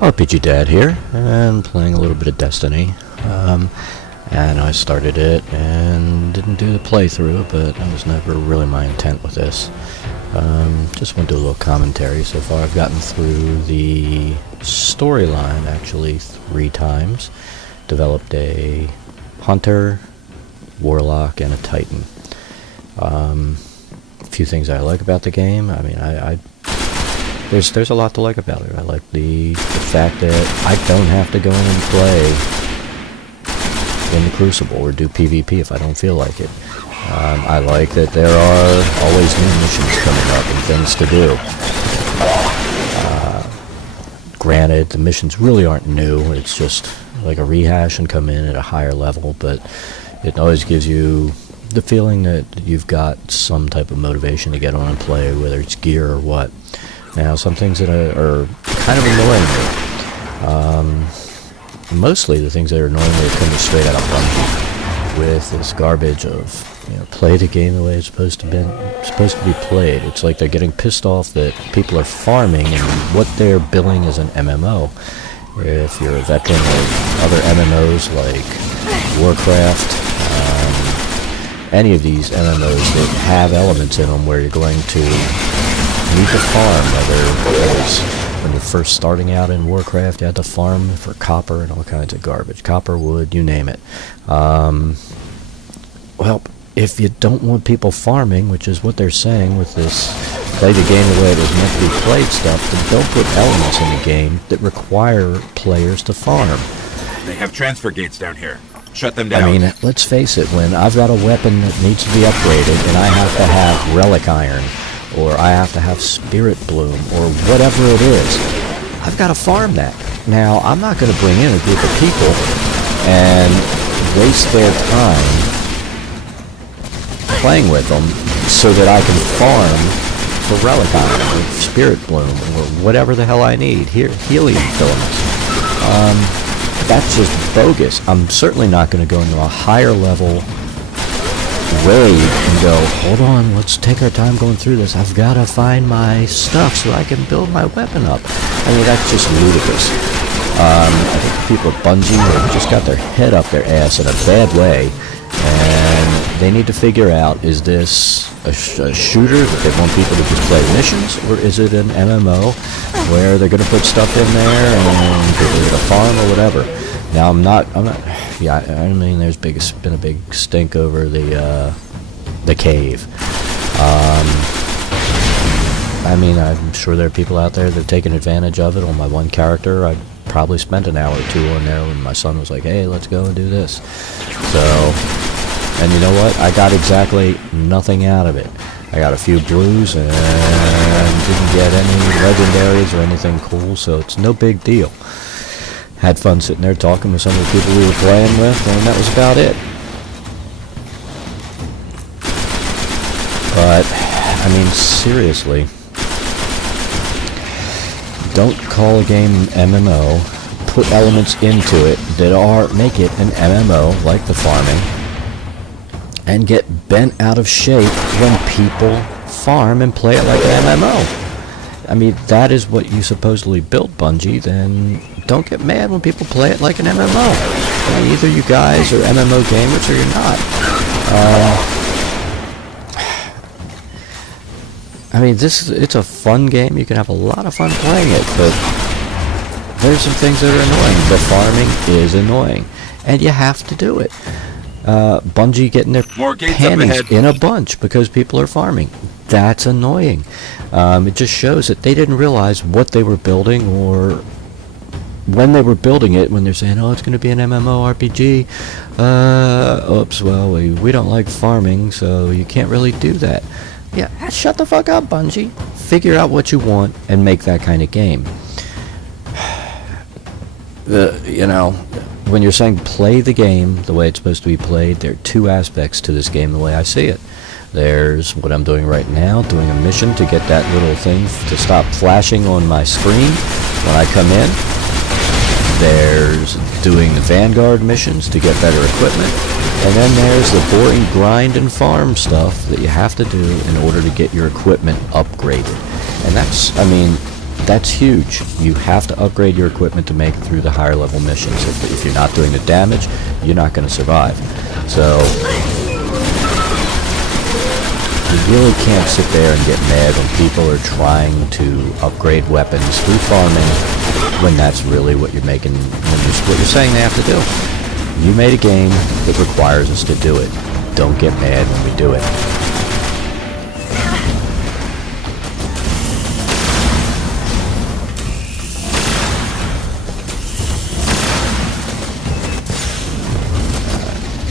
RPGDad here, and playing a little bit of Destiny. And I started it and didn't do the playthrough, but that was never really my intent with this. Just want to do a little commentary. So far I've gotten through the storyline actually 3 times. Developed a Hunter, Warlock, and a Titan. A few things I like about the game. I mean, there's a lot to like about it. I like the fact that I don't have to go in and play in the Crucible or do PvP if I don't feel like it. I like that there are always new missions coming up and things to do. Granted, the missions really aren't new. It's just like a rehash and come in at a higher level, but it always gives you the feeling that you've got some type of motivation to get on and play, whether it's gear or what. Now, some things that are kind of annoying me. Mostly the things that are annoying me are coming straight out of Bungie with this garbage of, play the game the way it's supposed to be played. It's like they're getting pissed off that people are farming and what they're billing as an MMO. If you're a veteran of other MMOs like Warcraft, any of these MMOs that have elements in them where you're going to need to farm, whether it's when you're first starting out in Warcraft, you had to farm for copper and all kinds of garbage. Copper, wood, you name it. Well, if you don't want people farming, which is what they're saying with this play the game the way it was meant to be played stuff, then don't put elements in the game that require players to farm. They have transfer gates down here. Shut them down. I mean, let's face it, when I've got a weapon that needs to be upgraded and I have to have relic iron, or I have to have spirit bloom, or whatever it is, I've got to farm that. Now, I'm not going to bring in a group of people and waste their time playing with them so that I can farm for relic iron, or spirit bloom, or whatever the hell I need. Here, helium filaments. That's just bogus. I'm certainly not going to go into a higher level raid and go, hold on, let's take our time going through this. I've got to find my stuff so I can build my weapon up. I mean, that's just ludicrous. I think the people at Bungie have just got their head up their ass in a bad way, and they need to figure out, is this a shooter that they want people to just play missions, or is it an MMO where they're going to put stuff in there and people are going to farm or whatever? Now, I'm not, yeah, I mean, there's been a big stink over the cave. I mean, I'm sure there are people out there that have taken advantage of it. On my one character, I probably spent an hour or 2 on there when my son was like, hey, let's go and do this. So, and you know what? I got exactly nothing out of it. I got a few blues and didn't get any legendaries or anything cool, so it's no big deal. Had fun sitting there talking with some of the people we were playing with, and that was about it. But, I mean, seriously, don't call a game MMO, put elements into it that make it an MMO, like the farming, and get bent out of shape when people farm and play it like an MMO. I mean, that is what you supposedly built, Bungie, then don't get mad when people play it like an MMO. And either you guys are MMO gamers or you're not. I mean, it's a fun game. You can have a lot of fun playing it, but there's some things that are annoying. The farming is annoying, and you have to do it. Bungie getting their panties in a bunch because people are farming. That's annoying. It just shows that they didn't realize what they were building, or when they were building it, when they're saying, oh, it's going to be an MMORPG. Oops, well, we don't like farming, so you can't really do that. Yeah, shut the fuck up, Bungie. Figure out what you want and make that kind of game. When you're saying play the game the way it's supposed to be played, there are 2 aspects to this game the way I see it. There's what I'm doing right now, doing a mission to get that little thing to stop flashing on my screen when I come in. There's doing the Vanguard missions to get better equipment. And then there's the boring grind and farm stuff that you have to do in order to get your equipment upgraded. And that's, I mean, That's huge. You have to upgrade your equipment to make it through the higher level missions. If you're not doing the damage, you're not going to survive. So you really can't sit there and get mad when people are trying to upgrade weapons through farming when that's really what you're making, what you're saying they have to do. You made a game that requires us to do it. Don't get mad when we do it.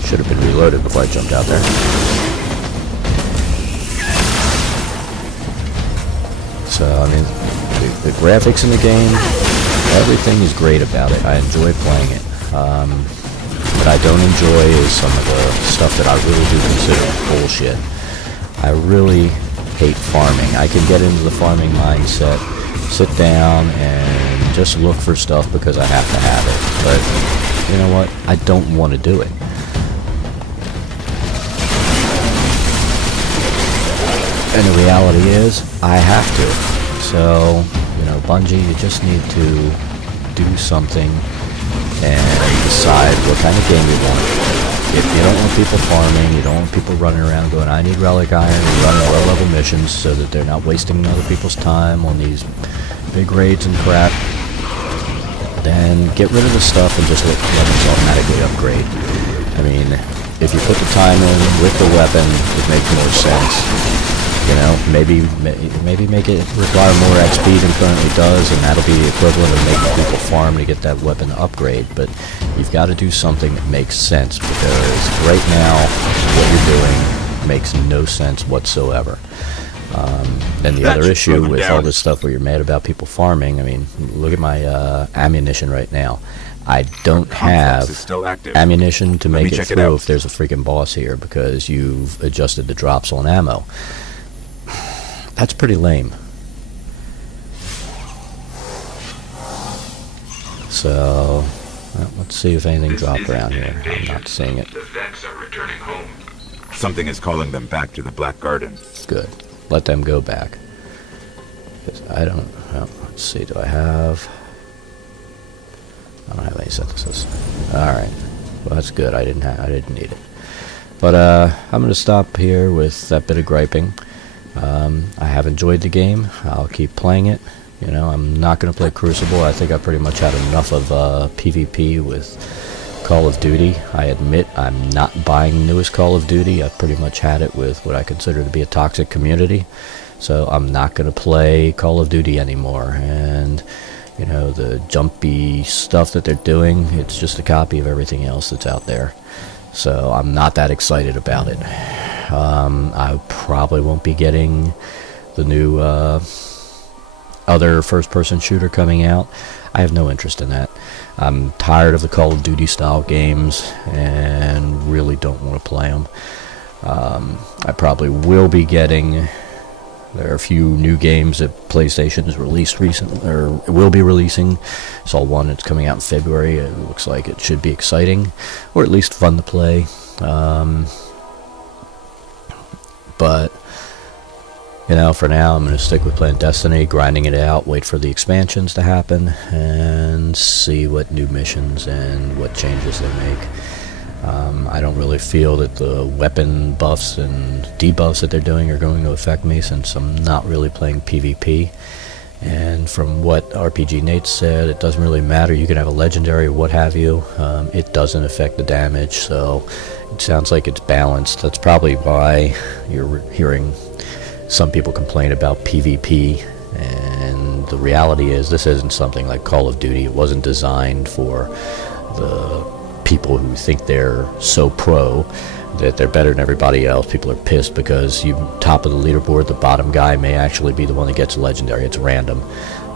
Should have been reloaded before I jumped out there. So, I mean, the graphics in the game, everything is great about it. I enjoy playing it. What I don't enjoy is some of the stuff that I really do consider bullshit. I really hate farming. I can get into the farming mindset, sit down and just look for stuff because I have to have it. But, you know what? I don't want to do it. And the reality is, I have to. So, you know, Bungie, you just need to do something and decide what kind of game you want. If you don't want people farming, you don't want people running around going, I need relic iron, and running low-level missions so that they're not wasting other people's time on these big raids and crap, then get rid of the stuff and just let weapons automatically upgrade. I mean, if you put the time in with the weapon, it makes more sense. You know, maybe make it require more XP than currently does, and that'll be the equivalent of making people farm to get that weapon upgrade. But you've got to do something that makes sense, because right now what you're doing makes no sense whatsoever. Then the other issue with all this stuff where you're mad about people farming, I mean, look at my ammunition right now. I don't have ammunition to make it through if there's a freaking boss here, because you've adjusted the drops on ammo. That's pretty lame. So, well, let's see if anything dropped around here. I'm not seeing it. The Vex are returning home. Something is calling them back to the Black Garden. Good. Let them go back. 'Cause I don't. Well, let's see. Do I have? I don't have any synthesis. All right. Well, that's good. I didn't need it. But I'm going to stop here with that bit of griping. I have enjoyed the game. I'll keep playing it. You know, I'm not going to play Crucible. I think I pretty much had enough of PvP with Call of Duty. I admit I'm not buying the newest Call of Duty. I've pretty much had it with what I consider to be a toxic community. So I'm not going to play Call of Duty anymore. And, you know, the jumpy stuff that they're doing, it's just a copy of everything else that's out there. So I'm not that excited about it. I probably won't be getting the new other first-person shooter coming out. I have no interest in that. I'm tired of the Call of Duty style games and really don't want to play them. I probably will be getting... There are a few new games that PlayStation has released recently, or will be releasing. Saw one that's coming out in February. It looks like it should be exciting, or at least fun to play. But, you know, for now, I'm going to stick with playing Destiny, grinding it out, wait for the expansions to happen, and see what new missions and what changes they make. I don't really feel that the weapon buffs and debuffs that they're doing are going to affect me, since I'm not really playing PvP. And from what RPGDad said, it doesn't really matter. You can have a legendary or what have you. It doesn't affect the damage, so it sounds like it's balanced. That's probably why you're hearing some people complain about PvP. And the reality is, this isn't something like Call of Duty. It wasn't designed for the people who think they're so pro that they're better than everybody else. People are pissed because you top of the leaderboard, the bottom guy may actually be the one that gets a legendary. It's random.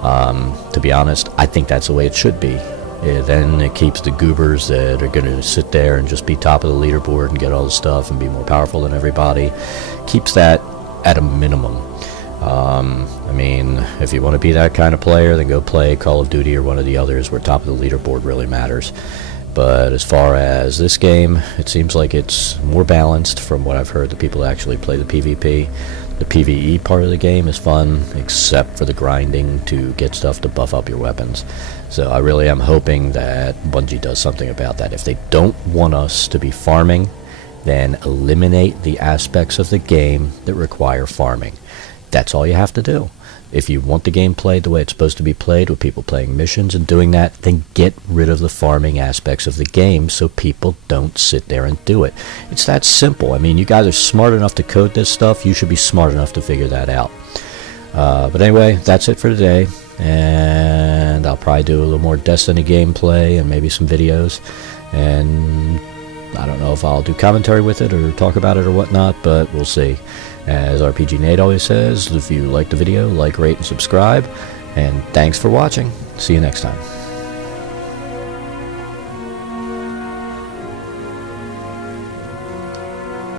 To be honest, I think that's the way it should be. Then it keeps the goobers that are going to sit there and just be top of the leaderboard and get all the stuff and be more powerful than everybody. Keeps that at a minimum. I mean, if you want to be that kind of player, then go play Call of Duty or one of the others where top of the leaderboard really matters. But as far as this game, it seems like it's more balanced from what I've heard. The people that actually play the PvP, The PvE part of the game is fun, except for the grinding to get stuff to buff up your weapons. So I really am hoping that Bungie does something about that. If they don't want us to be farming, then eliminate the aspects of the game that require farming. That's all you have to do. If you want the game played the way it's supposed to be played, with people playing missions and doing that, then get rid of the farming aspects of the game so people don't sit there and do it. It's that simple. I mean, you guys are smart enough to code this stuff. You should be smart enough to figure that out. But anyway, that's it for today. And I'll probably do a little more Destiny gameplay and maybe some videos. And I don't know if I'll do commentary with it or talk about it or whatnot, but we'll see. As RPGDad always says, if you like the video, like, rate, and subscribe. And thanks for watching. See you next time.